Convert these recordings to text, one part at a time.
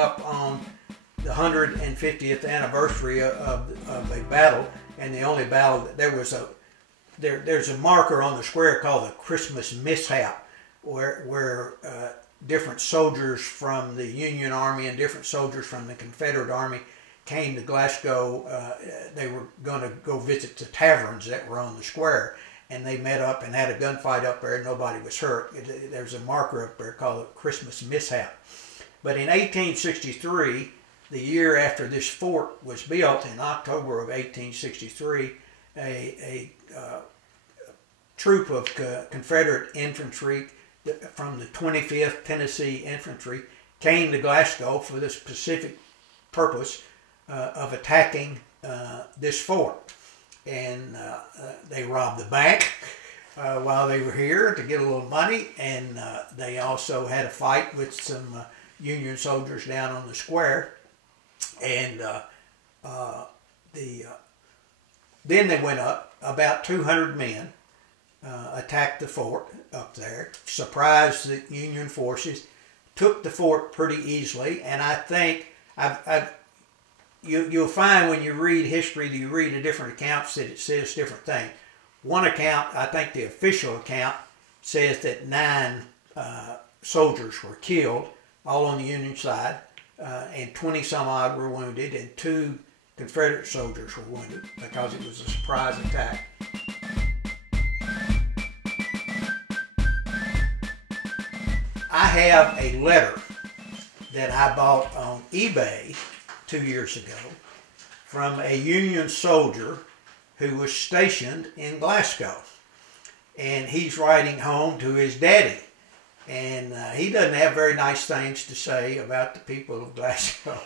up on the 150th anniversary of a battle, and the only battle that there's a marker on the square called the Christmas Mishap, where different soldiers from the Union Army and different soldiers from the Confederate Army came to Glasgow. They were going to go visit the taverns that were on the square, and they met up and had a gunfight up there. Nobody was hurt. There's a marker up there called the Christmas Mishap. But in 1863, the year after this fort was built, in October of 1863, a troop of Confederate infantry from the 25th Tennessee Infantry came to Glasgow for the specific purpose of attacking this fort. And they robbed the bank while they were here to get a little money, and they also had a fight with some Union soldiers down on the square. And then they went up, about 200 men, attacked the fort up there, surprised the Union forces, took the fort pretty easily. And I think you'll find when you read history, you read the different accounts that it says different things. One account, I think the official account, says that 9 soldiers were killed, all on the Union side, and 20 some odd were wounded, and 2 Confederate soldiers were wounded because it was a surprise attack. I have a letter that I bought on eBay 2 years ago from a Union soldier who was stationed in Glasgow. And he's writing home to his daddy. And he doesn't have very nice things to say about the people of Glasgow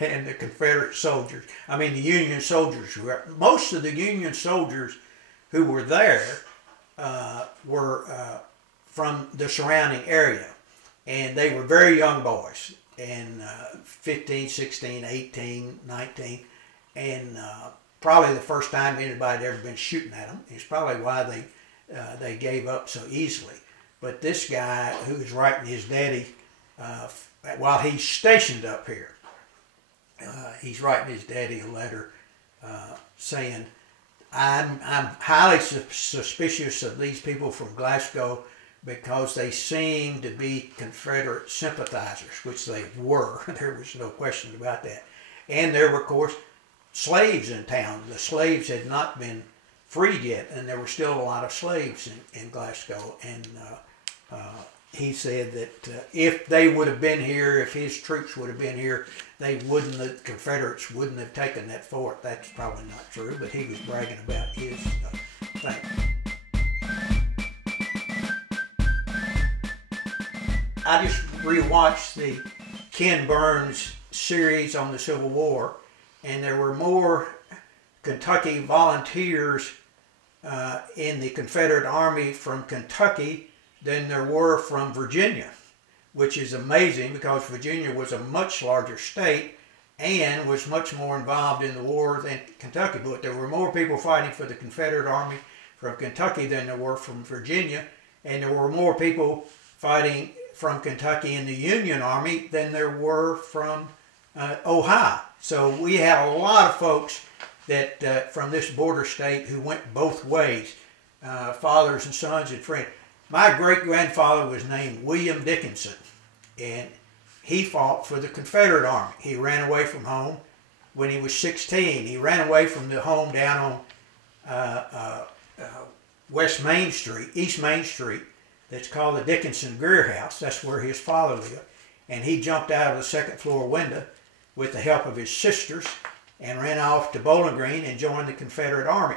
and the Confederate soldiers. I mean, the Union soldiers. Most of the Union soldiers who were there were from the surrounding area. And they were very young boys, and 15, 16, 18, 19. And probably the first time anybody had ever been shooting at them. It's probably why they gave up so easily. But this guy who was writing his daddy while he's stationed up here, he's writing his daddy a letter saying, I'm highly suspicious of these people from Glasgow because they seem to be Confederate sympathizers, which they were. There was no question about that. And there were, of course, slaves in town. The slaves had not been freed yet, and there were still a lot of slaves in Glasgow. And he said that if they would have been here, if his troops would have been here, the Confederates wouldn't have taken that fort. That's probably not true, but he was bragging about his thing. I just rewatched the Ken Burns series on the Civil War, and there were more Kentucky volunteers in the Confederate Army from Kentucky than there were from Virginia, which is amazing because Virginia was a much larger state and was much more involved in the war than Kentucky. But there were more people fighting for the Confederate Army from Kentucky than there were from Virginia, and there were more people fighting from Kentucky in the Union Army than there were from Ohio. So we had a lot of folks that from this border state who went both ways, fathers and sons and friends. My great-grandfather was named William Dickinson, and he fought for the Confederate Army. He ran away from home when he was 16. He ran away from the home down on East Main Street, that's called the Dickinson Greer House. That's where his father lived. And he jumped out of the second floor window with the help of his sisters and ran off to Bowling Green and joined the Confederate Army.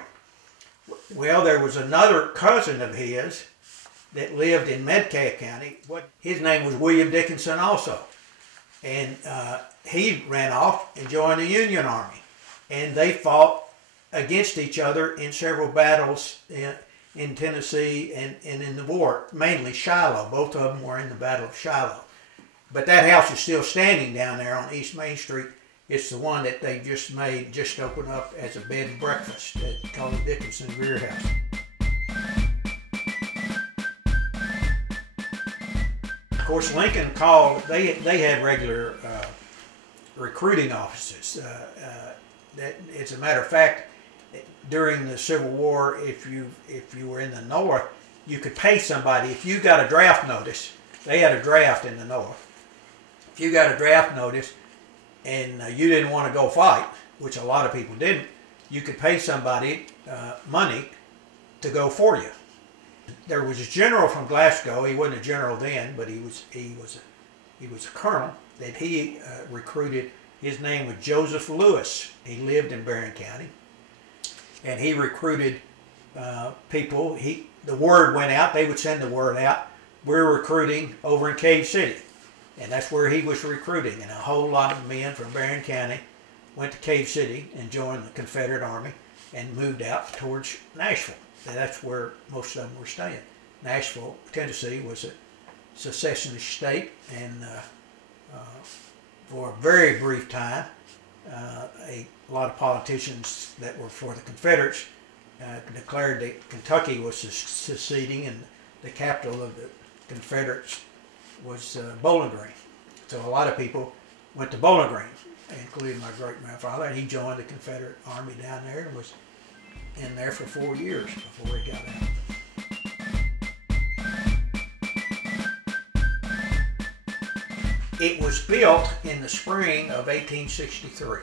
Well, there was another cousin of his that lived in Metcalfe County. His name was William Dickinson also. And he ran off and joined the Union Army. And they fought against each other in several battles in Tennessee and in the war, mainly Shiloh. Both of them were in the Battle of Shiloh. But that house is still standing down there on East Main Street. It's the one that they just opened up as a bed and breakfast. It's called the Dickinson Greer House. Of course, Lincoln called. They had regular recruiting offices. As a matter of fact, during the Civil War, if you were in the North, you could pay somebody. If you got a draft notice, they had a draft in the North. If you got a draft notice and you didn't want to go fight, which a lot of people didn't, you could pay somebody money to go for you. There was a general from Glasgow. He wasn't a general then, but he was a colonel that he recruited. His name was Joseph Lewis. He lived in Barron County, and he recruited people. The word went out. They would send the word out. We're recruiting over in Cave City, and that's where he was recruiting. And a whole lot of men from Barron County went to Cave City and joined the Confederate Army and moved out towards Nashville. And that's where most of them were staying. Nashville, Tennessee was a secessionist state, and for a very brief time, a lot of politicians that were for the Confederates declared that Kentucky was seceding, and the capital of the Confederates was Bowling Green. So a lot of people went to Bowling Green, including my great-grandfather, and he joined the Confederate Army down there and was in there for 4 years before he got out. It was built in the spring of 1863.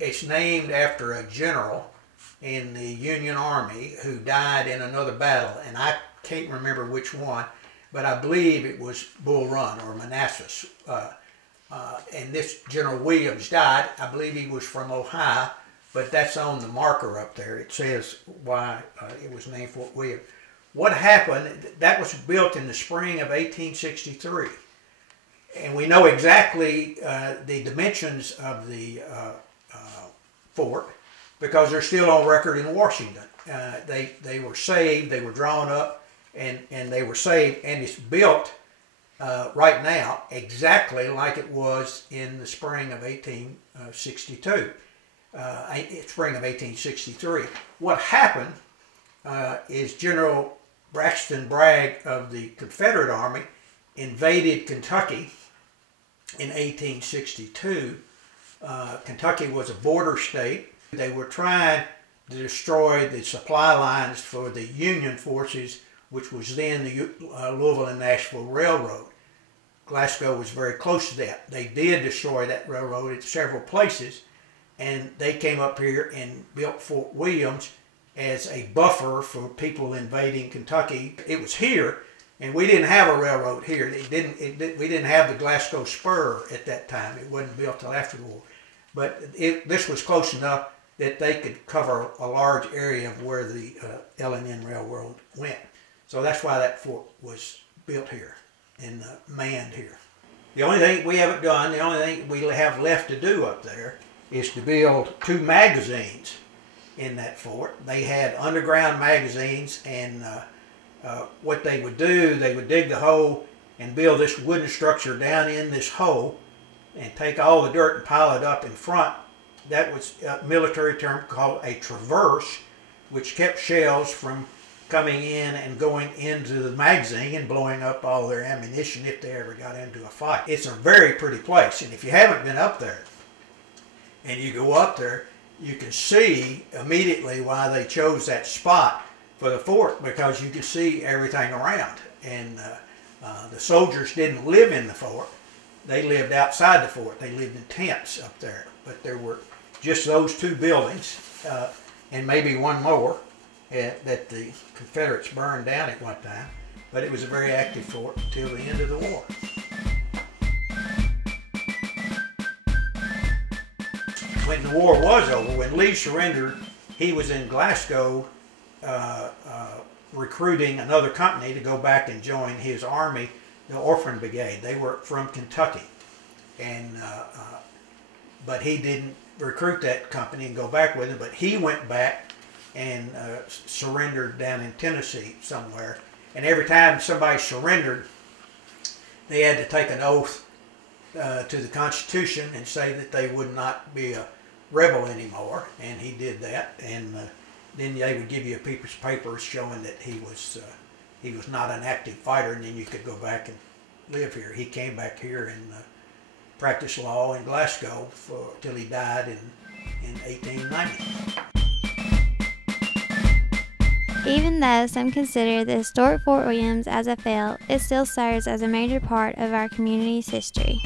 It's named after a general in the Union Army who died in another battle, and I can't remember which one, but I believe it was Bull Run or Manassas. And this General Williams died. I believe he was from Ohio, but that's on the marker up there. It says why it was named Fort William. What happened, that was built in the spring of 1863. And we know exactly the dimensions of the fort because they're still on record in Washington. They were saved, they were drawn up, and they were saved, and it's built right now exactly like it was in the spring of 1862. Spring of 1863. What happened is General Braxton Bragg of the Confederate Army invaded Kentucky in 1862. Kentucky was a border state. They were trying to destroy the supply lines for the Union forces, which was then the Louisville and Nashville Railroad. Glasgow was very close to that. They did destroy that railroad at several places, and they came up here and built Fort Williams as a buffer for people invading Kentucky. It was here, and we didn't have a railroad here. We didn't have the Glasgow Spur at that time. It wasn't built till after the war. But this was close enough that they could cover a large area of where the L&N Railroad went. So that's why that fort was built here and manned here. The only thing we haven't done, the only thing we have left to do up there is to build 2 magazines in that fort. They had underground magazines, and what they would do, they would dig the hole and build this wooden structure down in this hole and take all the dirt and pile it up in front. That was a military term called a traverse, which kept shells from coming in and going into the magazine and blowing up all their ammunition if they ever got into a fight. It's a very pretty place, and if you haven't been up there and you go up there, you can see immediately why they chose that spot for the fort, because you can see everything around. And the soldiers didn't live in the fort. They lived outside the fort. They lived in tents up there. But there were just those 2 buildings and maybe one more that the Confederates burned down at one time. But it was a very active fort until the end of the war. When the war was over, when Lee surrendered, he was in Glasgow recruiting another company to go back and join his army, the Orphan Brigade. They were from Kentucky, and but he didn't recruit that company and go back with him. But he went back and surrendered down in Tennessee somewhere. And every time somebody surrendered, they had to take an oath to the Constitution and say that they would not be a rebel anymore. And he did that, and then they would give you a piece of paper showing that he was not an active fighter, and then you could go back and live here. He came back here and practiced law in Glasgow till he died in 1890. Even though some consider the historic Fort Williams as a fail, it still serves as a major part of our community's history.